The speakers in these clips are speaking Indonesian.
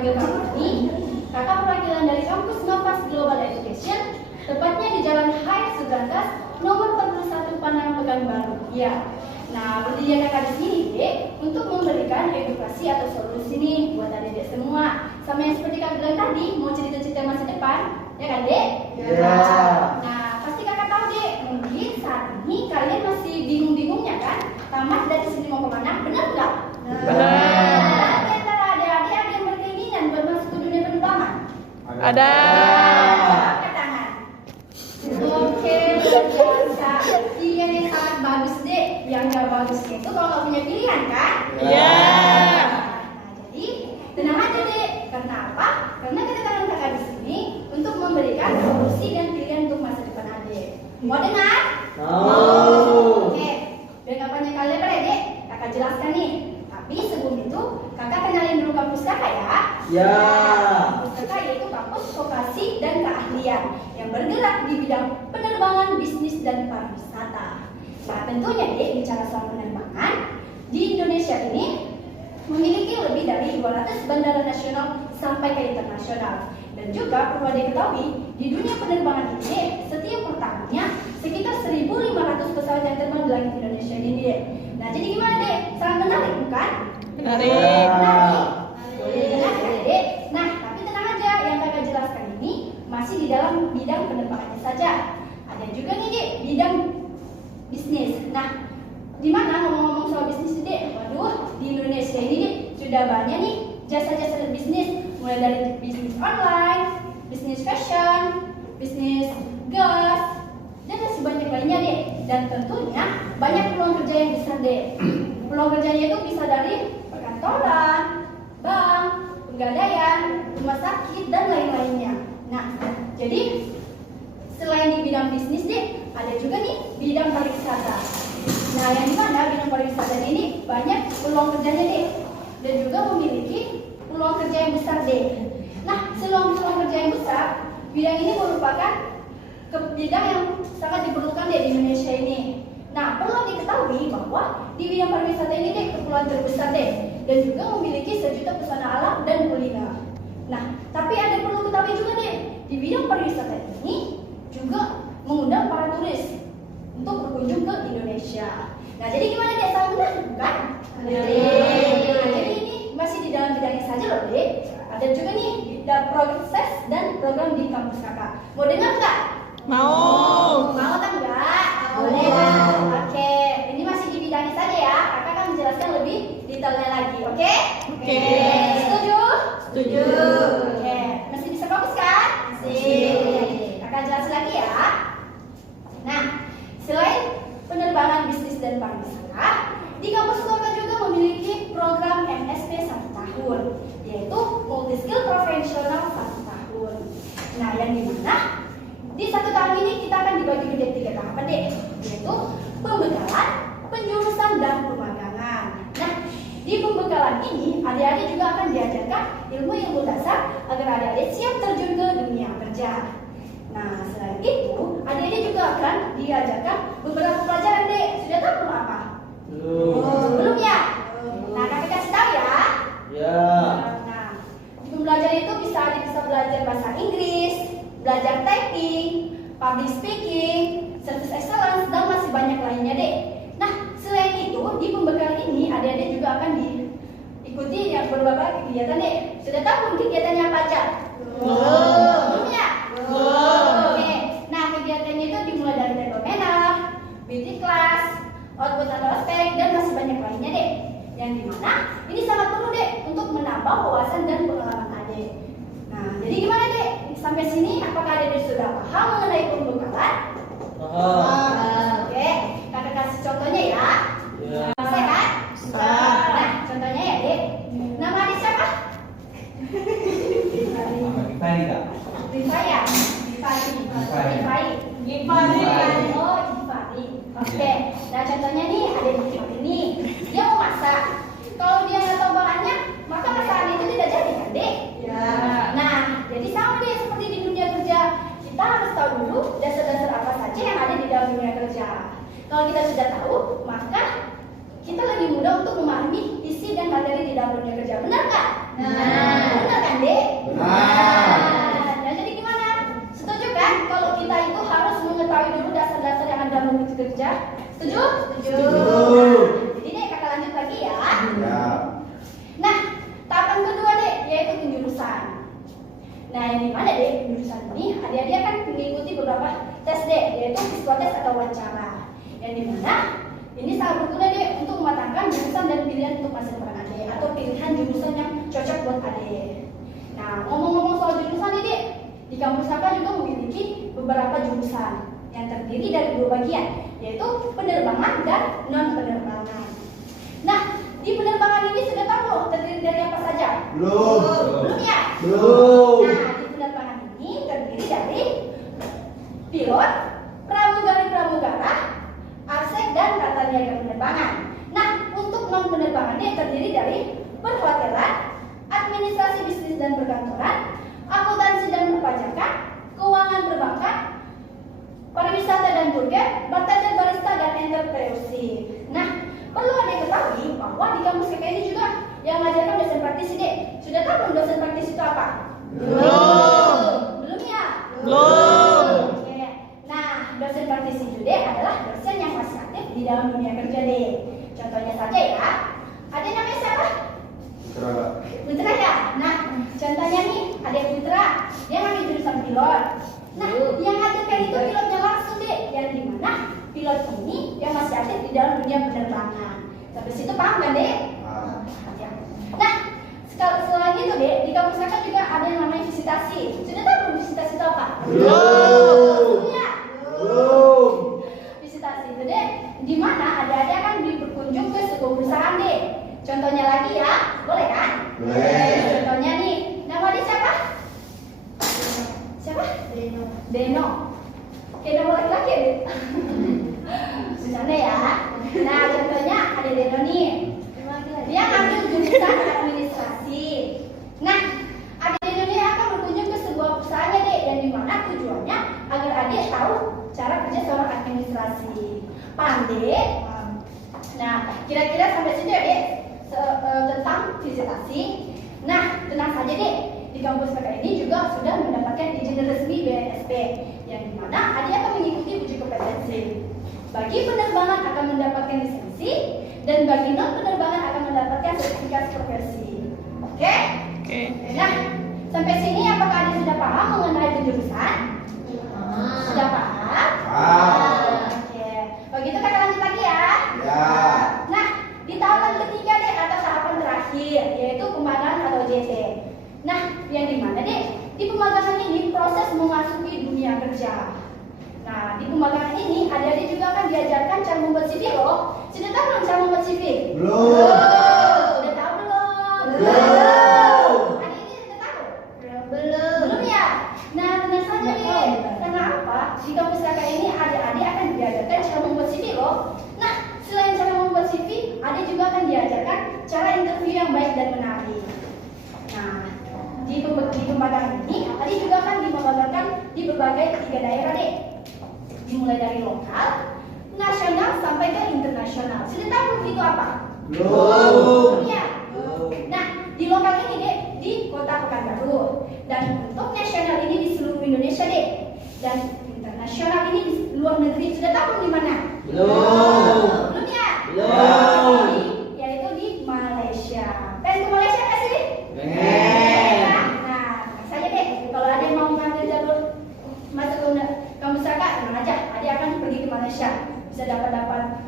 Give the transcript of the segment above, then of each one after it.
memanggil kamu ini, kakak perwakilan dari kampus Novas Global Education, tepatnya di Jalan Hai Sugrantas, nomor 41 Panang Pekanbaru. Ya. Nah, berdiri kakak di sini, Dek, untuk memberikan edukasi atau solusi nih buat adik-adik semua. Sama yang seperti kakak bilang tadi, mau cerita-cerita masa depan, ya kan, Dek? Ya. Nah, pasti kakak tahu, Dek, mungkin saat ini kalian masih bingung-bingungnya kan? Tamat dari sini mau kemana? Benar nggak? Benar. Di antara adik-adik ada yang berkeinginan buat masuk ke dunia penerbangan? Ada. Angkat tangan. Oke, luar biasa. Pilihan yang sangat bagus, Dek. Yang nggak bagusnya itu kalau nggak punya pilihan, kan? Iya. Nah, jadi tenang aja, Dek. Karena apa? Karena kedatangan kakak di sini untuk memberikan solusi dan pilihan untuk masa depan adik. Mau dengar? Mau. Oke, biar nggak banyak kali lebar ya, Dek. Kakak jelaskan nih. Tapi sebelum itu, kakak kenalin dulu kampus kakak ya. Ya. Kampus kakak yaitu kampus vokasi dan keahlian yang bergerak di bidang penerbangan, bisnis, dan pariwisata. Nah, tentunya, Dek, bicara soal penerbangan, di Indonesia ini memiliki lebih dari 200 bandara nasional sampai ke internasional. Dan juga perlu diketahui, di dunia penerbangan ini setiap per tahunnya sekitar 1.500 pesawat yang terbang di langit Indonesia ini, Dek. Nah, jadi gimana, Dek? Sangat menarik, bukan? Menarik. Menarik. Menarik, kan, Dek? Nah, tapi tenang aja, yang kakak jelaskan ini masih di dalam bidang penerbangannya saja. Ada juga nih, Dek, bidang bisnis. Nah, di mana ngomong-ngomong soal bisnis, Dek? Waduh, di Indonesia ini, Dek, sudah banyak nih jasa-jasa bisnis, mulai dari bisnis online, bisnis fashion, bisnis gas, dan masih banyak lainnya, Dek. Dan tentunya banyak peluang kerja yang besar, Dek. Peluang kerjanya itu bisa dari perkantoran, bank, penggadaian, rumah sakit, dan lain-lainnya. Nah, jadi selain di bidang bisnis, Dek, ada juga nih bidang pariwisata. Nah, yang dimana bidang pariwisata ini banyak peluang kerjanya, Dek, dan juga memiliki peluang kerja yang besar, Dek. Nah, peluang kerja yang besar, bidang ini merupakan bidang yang sangat diperlukan, Dek, di Indonesia ini. Nah, perlu diketahui bahwa di bidang pariwisata ini, Dek, kepulauan terbesar, Dek, dan juga memiliki sejuta pesona alam dan kuliner. Nah, tapi ada perlu ketahui juga, Dek, di bidang pariwisata ini juga mengundang para turis untuk berkunjung ke Indonesia. Nah, jadi gimana, Dek? Sangat menarik, bukan? Nah, jadi ini masih di dalam bidangnya saja loh, Dek. Ada juga nih proses dan program di kampus kakak. Mau dengar nggak? Mau. Mau atau enggak? Boleh. Oke, ini masih di bidangnya saja ya. Kakak akan menjelaskan lebih detailnya lagi, oke? Oke. Setuju? Setuju. Oke, masih bisa fokus kan? Masih. Kakak jelasin lagi ya. Nah, selain penerbangan bisnis dan pariwisata, di kampus kakak juga memiliki program MSP 1 tahun, yaitu Multi Skill Profesional 1 tahun. Nah, yang dimana di 1 tahun ini kita akan dibagi menjadi 3 tahapan, Dek, yaitu pembekalan, penjurusan, dan pemagangan. Nah, di pembekalan ini adik-adik juga akan diajarkan ilmu-ilmu dasar agar adik-adik siap terjun ke dunia kerja. Nah, selain itu, adik-adik juga akan diajarkan beberapa pelajaran, Dek. Sudah tahu belum apa? Belum ya? Nah, kakak kasih tahu ya. Ya. Nah, di pembelajaran itu bisa belajar bahasa Inggris, belajar typing, public speaking, service excellence, dan masih banyak lainnya, Dek. Nah, selain itu, di pembekalan ini adik-adik juga akan diikuti yang beberapa kegiatan, Dek. Sudah tahu belum kegiatannya apa aja? Belum ya? Oke. Nah, kegiatannya itu dimulai dari fenomenal, beauty class, output atau aspek, dan masih banyak lainnya, Dek. Yang dimana ini sangat perlu, Dek, untuk menambah wawasan dan pengalaman adik. Nah, jadi gimana, Dek? Sampai sini apakah adik sudah paham mengenai pembekalan? Oke, kakak kasih contohnya ya. Ya. Bisa kan? Bisa. Nah, contohnya ya, Dek. Nama adik siapa? Gimana, Kak? Rifaya. Gifari. Oh, Gifari. Oke. Nah, contohnya nih ada Gifari nih. Dia mau masak. Kalau dia nggak tahu bahannya, maka masakan itu tidak jadi, kan, Dek? Ya. Nah, jadi sama deh seperti di dunia kerja. Kita harus tahu dulu dasar-dasar apa saja yang ada di dalam dunia kerja. Kalau kita sudah tahu, maka kita lebih mudah untuk memahami isi dan materi di dalam dunia kerja. Benar nggak? Benar kan, bekerja. Setuju? Setuju. Jadi dek kakak lanjut lagi ya. Ya. Nah, tahapan kedua dek yaitu penjurusan. Nah, yang dimana dek penjurusan ini adik-adik akan mengikuti beberapa tes dek, yaitu psikotes atau wawancara. Yang dimana ini sangat berguna dek untuk mematangkan jurusan dan pilihan untuk masa depan adik atau pilihan jurusan yang cocok buat adik. Nah, ngomong-ngomong soal jurusan ini dek, di kampus Saka juga memiliki beberapa jurusan yang terdiri dari dua bagian, yaitu penerbangan dan non penerbangan. Nah, di penerbangan ini sudah tahu loh terdiri dari apa saja? Belum. Belum ya? Belum. Nah, di penerbangan ini terdiri dari pilot, pramugari-pramugara, arsek, dan tata niaga penerbangan. Nah, untuk non penerbangan ini terdiri dari perhotelan, administrasi bisnis dan perkantoran, akuntansi dan perpajakan, keuangan perbankan, pariwisata dan juga bartender, barista, dan entrepreneurship. Nah, perlu ada ketahui bahwa di kampus KK ini juga yang mengajarkan dosen praktisi dek. Sudah tahu belum dosen praktisi itu apa? Belum. Belum ya? Belum. Oke. Nah, dosen praktisi itu dek adalah dosen yang masih aktif di dalam dunia kerja dek. Contohnya saja ya, ada namanya siapa? Putra. Putra ya? Nah, contohnya nih, ada Putra, dia ngambil jurusan pilot. Nah, yang ngajarkan itu pilotnya langsung deh, yang dimana pilot ini yang masih aktif di dalam dunia penerbangan. Sampai situ paham kan deh? Ya. Nah, selain itu deh, di kampus Saka juga ada yang namanya visitasi. Sudah tahu belum visitasi itu apa? Belum. Ya. Belum. Visitasi itu deh, di mana adik-adik akan berkunjung ke sebuah perusahaan deh. Contohnya lagi ya, boleh kan? Boleh. Contohnya nih, nama dia siapa? Siapa? Deno. Kayak nama laki-laki ya, Dek? Bercanda ya. Nah, contohnya ada Deno nih. Dia ngambil jurusan administrasi. Nah, ada Deno ini akan berkunjung ke sebuah perusahaan deh, yang dimana tujuannya agar adik tahu cara kerja seorang administrasi. Paham deh? Nah, kira-kira sampai situ ya dek tentang visitasi. Nah, tenang saja dek, di kampus PK ini juga sudah mendapatkan izin resmi BNSP, yang dimana adik akan mengikuti uji kompetensi. Bagi penerbangan akan mendapatkan lisensi, dan bagi non penerbangan akan mendapatkan sertifikat profesi. Oke? Oke. Nah, sampai sini apakah adik sudah paham mengenai penjurusan? Sudah paham? Paham. Oke. Begitu kita lanjut lagi ya. Ya. Nah, di tahapan ketiga deh atau tahapan terakhir yaitu pemagangan atau JT. Nah, yang dimana deh? Di pemagangan ini proses memasuki dunia kerja. Nah, di pemagangan ini adik-adik juga akan diajarkan cara membuat CV loh. Sudah tahu belum cara membuat CV? Belum. Sudah tahu belum? Belum. Adik ini sudah tahu? Belum ya? Nah, tenang saja deh. Karena apa? Di kampus kakak ini adik-adik akan diajarkan cara membuat CV loh. Nah, selain cara membuat CV, adik juga akan diajarkan cara interview yang baik dan menarik. Nah, di pemagangan ini, adik juga akan dimemagankan di berbagai 3 daerah deh. Dimulai dari lokal, nasional, sampai ke internasional. Sudah tahu belum itu apa? Belum. Iya. Nah, di lokal ini deh, di kota Pekanbaru. Dan untuk nasional ini di seluruh Indonesia deh. Dan internasional ini di luar negeri. Sudah tahu belum di mana? Belum. Belum ya? Belum. Yaitu di Malaysia. Pengen ke Malaysia nggak sih? Pengen. Nah, saya deh. Kalau ada yang mau mengambil jalur masuk ke kampus Saka, tenang aja. Adik akan pergi ke Malaysia. Bisa dapat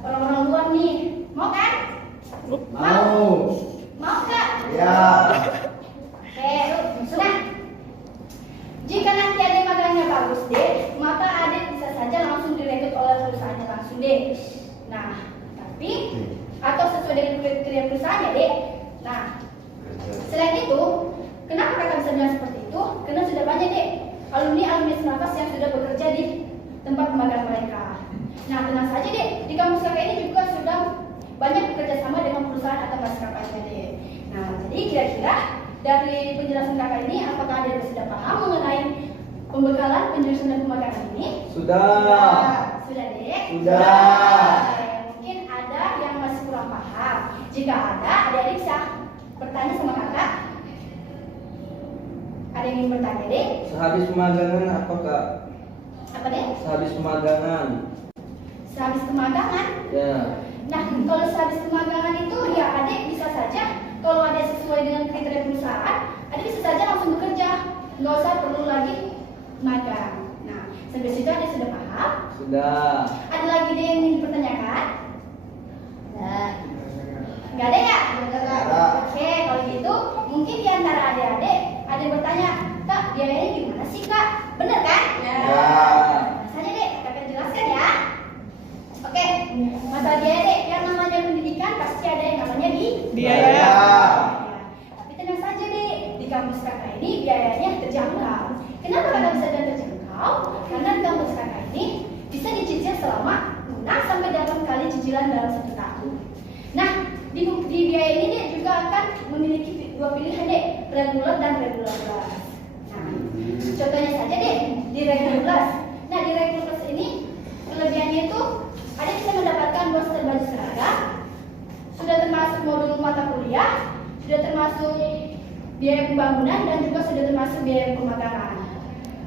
orang-orang luar nih. Mau kan? Mau. Mau nggak? Ya. Oke, nah, jika nanti ada magangnya bagus deh, maka adik bisa saja langsung direkrut oleh perusahaannya langsung deh. Nah, tapi atau sesuai dengan kriteria perusahaannya deh. Nah, selain itu, kenapa kakak bisa bilang seperti itu? Karena sudah banyak deh alumni 19 yang sudah bekerja di tempat pemagang mereka. Nah, tenang saja deh, di kampus kakak ini juga sudah banyak bekerja sama dengan perusahaan atau maskapainya deh. Nah, jadi kira-kira dari penjelasan kakak ini, apakah ada yang sudah paham mengenai pembekalan penjurusan dan pemagangan ini? Sudah. Sudah deh. Sudah. Oke, mungkin ada yang masih kurang paham. Jika ada, adik-adik bisa bertanya sama kakak. Ada yang ingin bertanya deh? Sehabis pemagangan apa kak? Apa deh? Sehabis pemagangan. sehabis kemagangan. Ya. Nah, kalau sehabis kemagangan itu ya adik bisa saja kalau adik sesuai dengan kriteria perusahaan, adik bisa saja langsung bekerja, nggak usah perlu lagi magang. Nah, sampai situ adik sudah paham? Sudah. Ada lagi deh yang ingin dipertanyakan? Nggak ada ya? Ada. Oke, kalau gitu mungkin di antara adik-adik ada yang bertanya, Kak, biayanya gimana sih Kak? Bener kan? Ya. Saja deh, kakak akan jelaskan ya. Oke, masalah biaya deh, yang namanya pendidikan pasti ada yang namanya Biaya. Tapi tenang saja deh, di kampus kakak ini biayanya terjangkau. Kenapa kakak bisa terjangkau? Karena di kampus kakak ini bisa dicicil selama 6 sampai 8 kali cicilan dalam 1 tahun. Nah, di biaya ini dia juga akan memiliki 2 pilihan deh, regular dan regular plus. Nah, contohnya saja deh di regular plus. Nah, di regular plus ini kelebihannya itu ada bisa mendapatkan booster baju seragam, sudah termasuk modul mata kuliah, sudah termasuk biaya pembangunan dan juga sudah termasuk biaya pemagangan.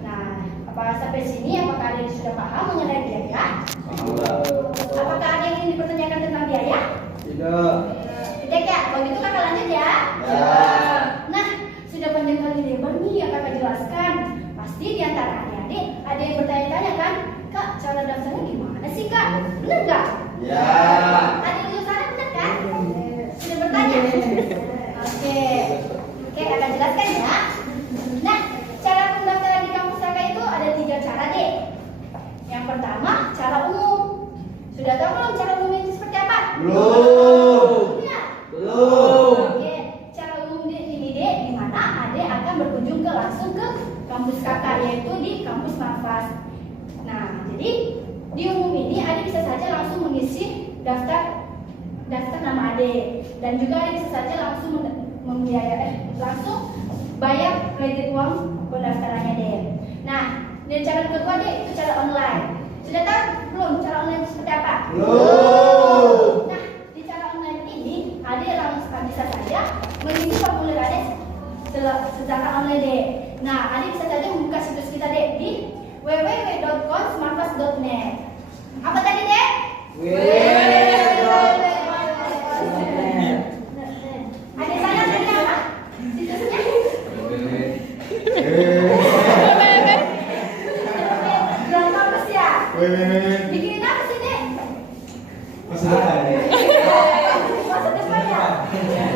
Nah, apakah sampai sini apakah ada yang sudah paham mengenai biaya? Apakah ada yang ingin dipertanyakan tentang biaya? Tidak. Tidak ya, kalau gitu kakak lanjut ya. Ya. Nah, sudah panjang kali lebar nih yang kakak jelaskan. Pasti di antara adik-adik ada yang bertanya-tanya kan, Kak, cara daftarnya gimana sih Kak? Bener nggak? Ya. Ada di sana bener kan? Sudah bertanya? Oke, kakak jelaskan ya. Nah, cara pendaftaran di kampus kakak itu ada 3 cara deh. Yang pertama, cara umum. Sudah tahu belum cara umum itu seperti apa? Belum. Ya. Belum. Oke, cara umum ini deh, di mana adik akan berkunjung langsung ke kampus kakak, yaitu di kampus Marfas. Nah, jadi di umum ini adik bisa saja langsung mengisi daftar nama adik, dan juga adik bisa saja langsung langsung bayar kredit uang pendaftarannya deh. Nah, dan cara kedua deh itu cara online. Sudah tahu belum cara online itu seperti apa? Belum. Nah, di cara online ini adik langsung bisa saja mengisi formulir adik secara online deh. Nah, adik bisa saja membuka situs kita deh di www.konsmarfas.net. Apa tadi deh? Adik saya tadi apa? Situsnya? Belum bagus ya? Bikinin apa sih deh? Maksudnya Maksudnya apa ya?